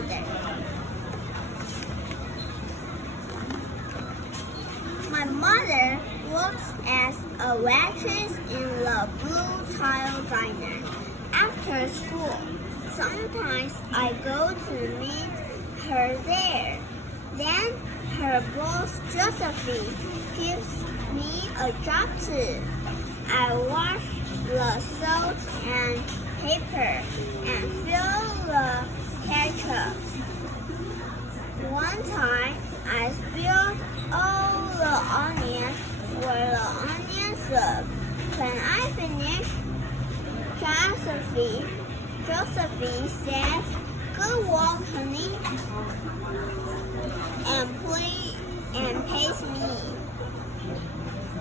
mother. My mother works as a waitress in the Blue Tile Diner. After school, sometimes I go to meet her there. Then her boss, Josephine, gives me a job too. I wash the salt and pepper and fill the ketchup. One time, I spilled all the onions for the onion soup. When I finished, Josephine says, "Good work, honey," and pays me.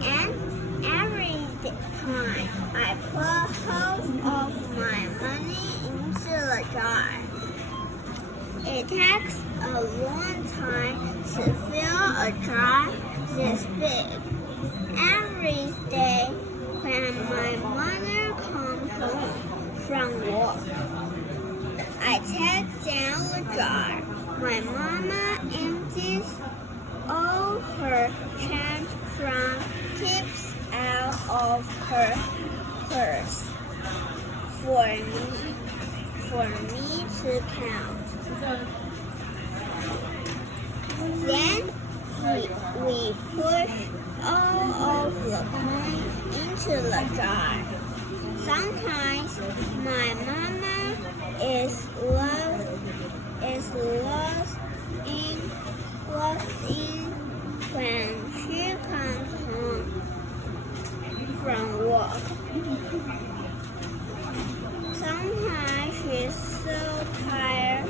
And every time I put half of my money into the jar. It takes a long time to fill a jar this big. Every day when my mother comes home from work, I take down the jar. My mama empties all her change from tips out of her purse for me to count. Then we push all of the coins into the jar. Sometimes my mama is lost in when she comes home from work. Sometimes she's so tired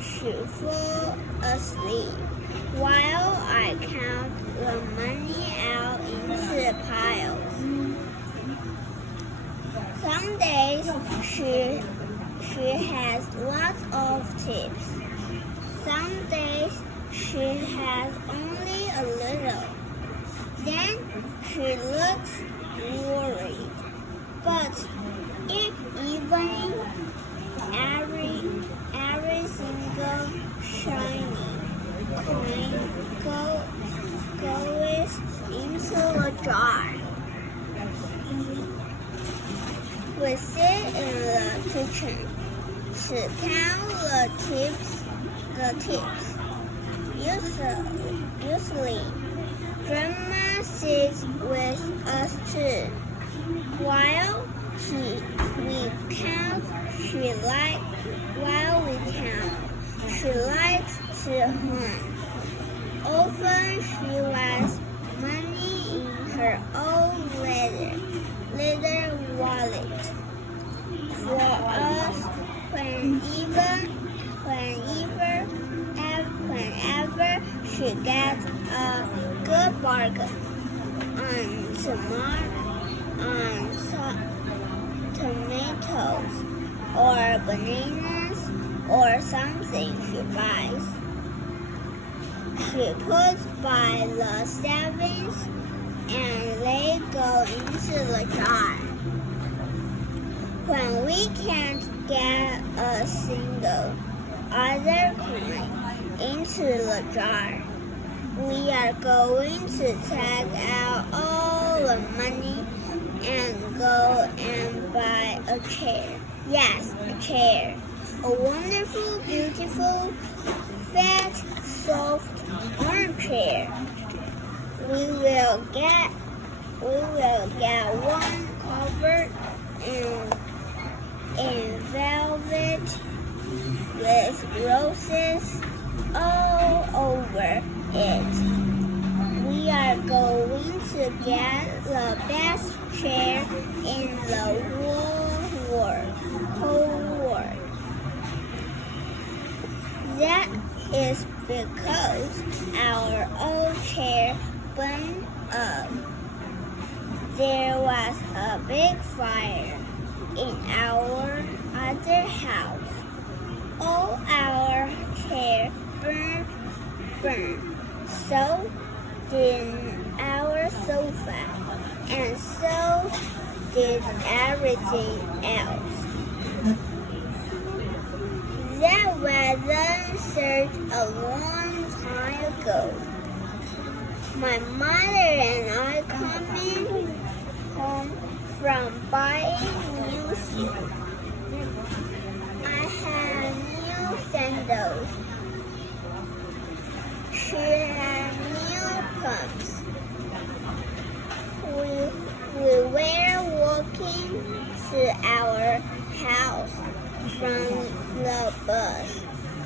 she falls asleep while I count the money out into piles. Some days she has lots of tips. Some days she has only a little. Then she looks worried. But each evening, every single shiny coin goes into a jar. We sit in the kitchen to count the tips. Usually, Grandma sits with us too. While we count, she likes to hum. Often she writes money in her own leather wallet. For us, whenever she gets a good bargain on tomatoes or bananas or something she buys, she puts by the savings and they go into the jar. When we can't get a single other coin into the jar, we are going to take out all the money and go and buy a chair. Yes, a chair. A wonderful, beautiful, fat, soft armchair. We will get one covered in velvet with roses all over it. We are going to get the best chair in the whole world. That is because our old chair burned up. There was a big fire in our other house. All our chairs burned. So did our sofa, and so did everything else. That wasn't answered a long time ago. My mother and I coming home from buying new shoes. I had new sandals. She had new pumps. We were walking to our house from the bus.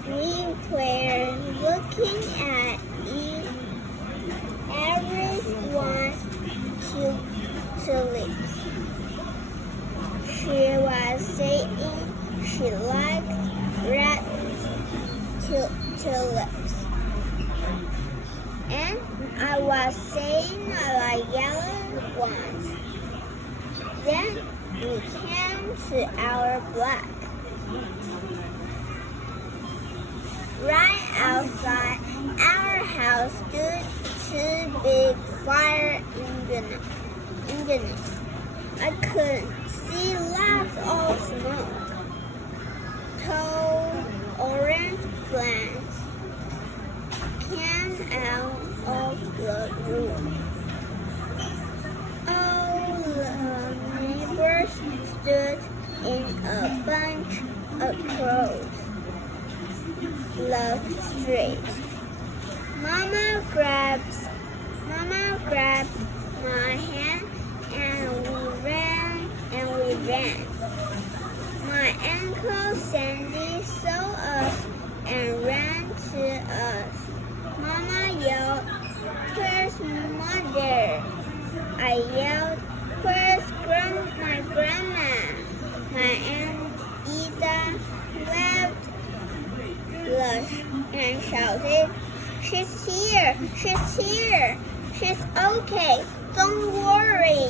We were looking at everyone's tulips. She was saying she liked red tulips. And I was saying I like yellow ones. Then we came to our block. Right outside our house stood two big fire engines. I could see lots of smoke. Tall orange flames came out of the room. All the neighbors stood in a bunch across the street. Mama grabbed my hand and we ran. My Uncle Sandy saw us and ran to us. Mama yelled, "Where's Mother?" I yelled, "Where's my grandma?" My Aunt Ida wept, blushed, and shouted, "She's here! She's here! She's okay! Don't worry!"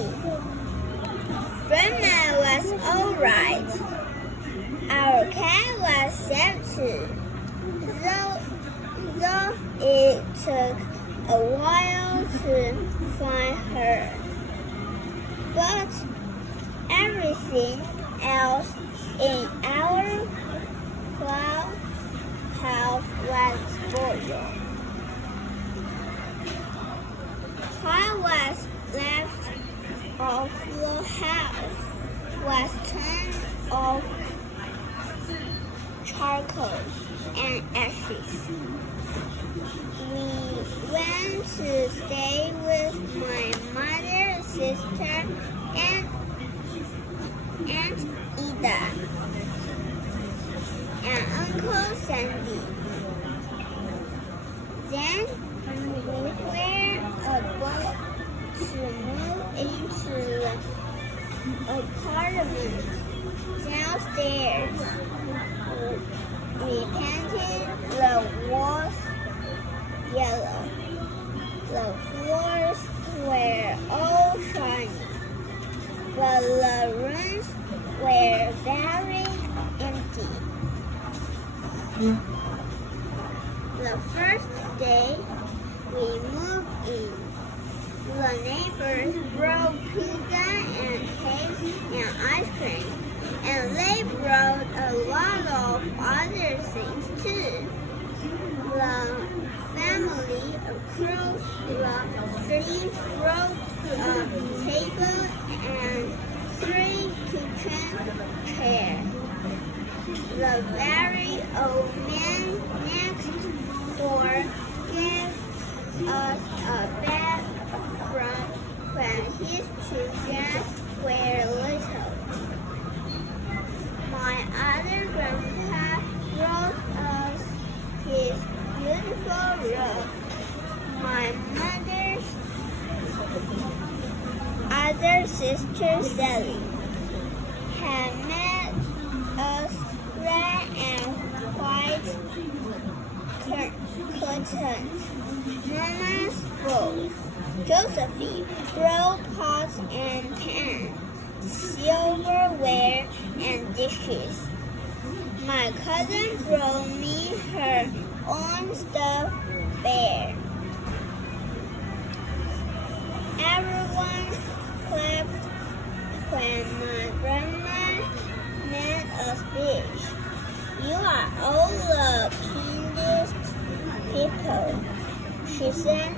Grandma was all right. Our cat was safe too, though it took a while to find her. But everything else in our house was spoiled. What was left of the house was tons of charcoal and ashes. We went to stay with my mother, sister, and Aunt Ida, and Uncle Sandy. Then we were about to move into the apartment downstairs. We painted the walls yellow. The floors were all shiny, but the rooms were very empty. The first day we moved in, the neighbors brought pizza and cake and ice cream, and they brought a lot of other things too. The family across the street brought a table and 3 kitchen chairs. The very old man next door gave us a bed from when his children were little. My other grandpa brought us his beautiful robe. My mother's other sister, Sally, had made us red and white curtains. Mama's bowls, Josephine brought pots and pans, silverware, and dishes. My cousin brought me her own stuffed bear. Everyone clapped when my grandma made a speech. You are all the kindest people, she said,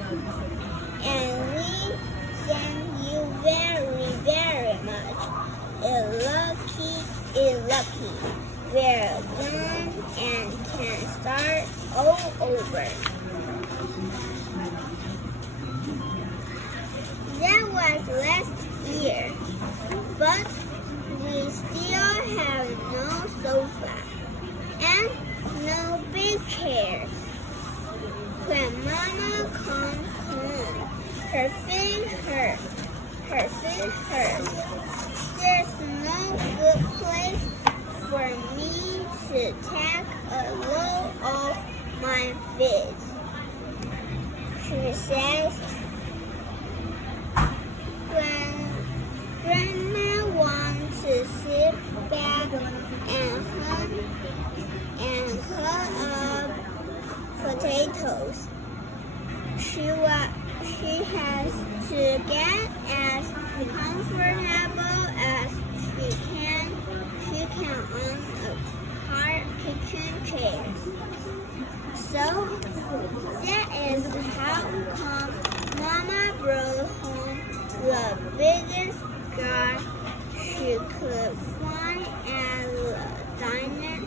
and we thank you very, very much. It's lucky. We're done and can start all over. That was last year, but we still have no sofa and no big chairs. When Mama comes home, her feet hurt. There's no good place for me to take a load off my feet. She says, Grandma wants to sit back and cut up potatoes. She has to get as comfortable as she can on a hard kitchen chair. So that is how come Mama brought home the biggest jar she could find at the diner,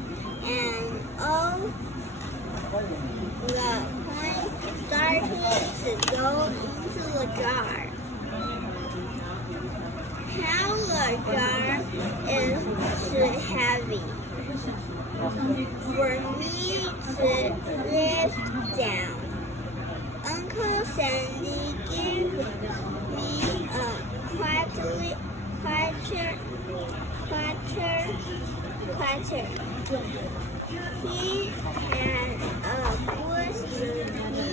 and all the coins started to go into the jar. Now the jar is too heavy for me to lift down. Uncle Sandy gave me a quater. He had pushed me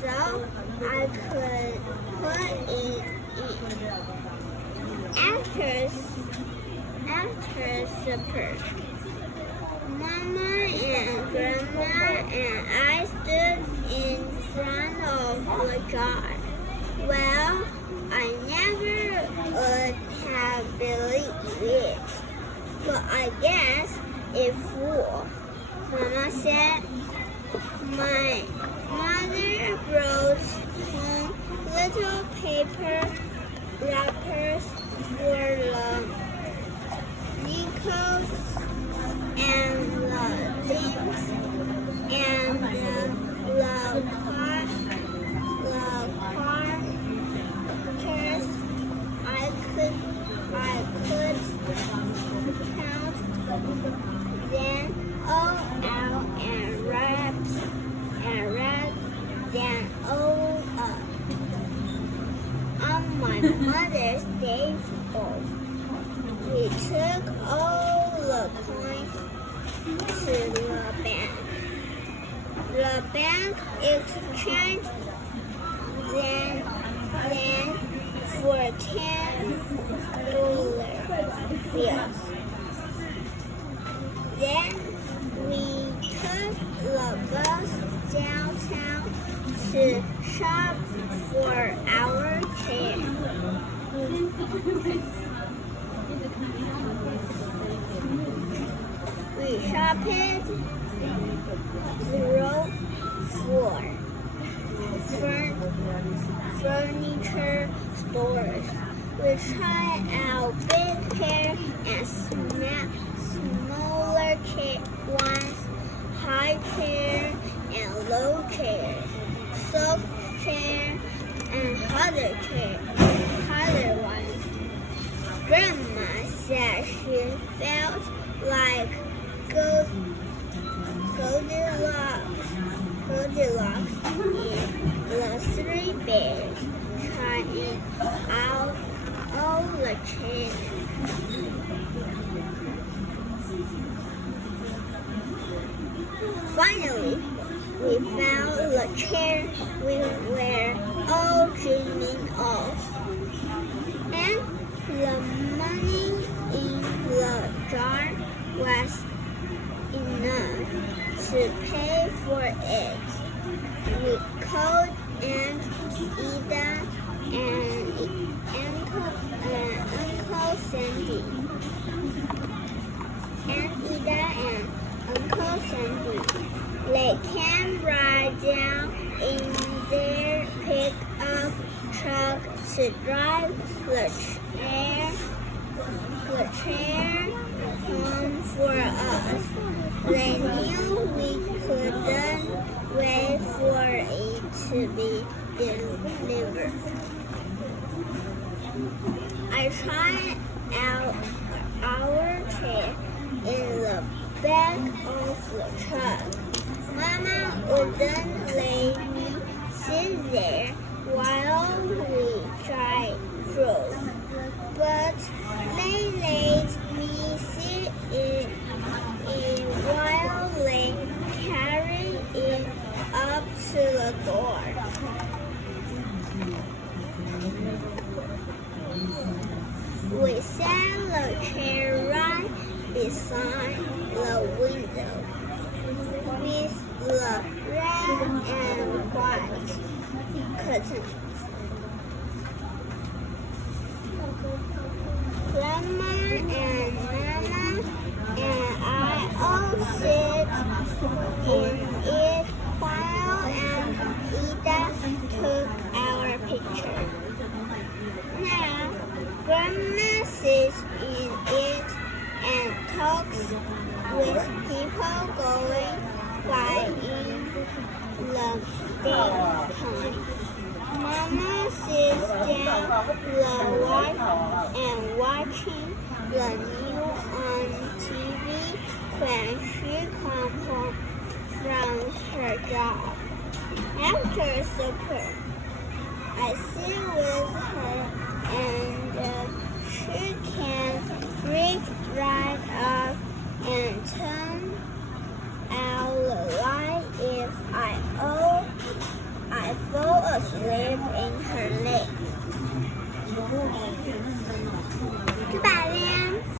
so I could put it in. After supper, Mama and Grandma and I stood in front of the jar. Well, I never would have believed it, but I guess it fooled. Mama said, my mother brought home little paper wrappers for the nickels and the things and the quarters I could count them all out and wrap them all up. On my mother's day off, we took all the coins to the bank. The bank exchanged them for $10 bills. Then we took the bus downtown to shop for our chair. We shopped through 4 furniture stores. We tried out big chairs and smaller ones, high chairs and low chairs, soft chairs and harder ones. Grandma said she felt like Goldilocks in the 3 Bears trying out all the chairs. Finally, we found the chair we were all dreaming of, and the money in the jar was enough to pay for it. We called Aunt Ida and Uncle Sandy. Aunt Ida and Sandy. They came right down in their pickup truck to drive the chair home for us. They knew we couldn't wait for it to be delivered. I tried out our chair in the back of the truck. Mama wouldn't let me sit there while we drove, but they let me sit in while they carried it up to the door. We sat the chair right beside the window with the red and white curtains. Grandma and Mama and I all sit in it while Ida took our picture. Now, Grandma sits in it and talks with people going by in the daytime. Mama sits down the wife and watching the news on TV when she comes home from her job. After supper, I sit with her and she can read right up and turn out the light if I fall asleep in her lap.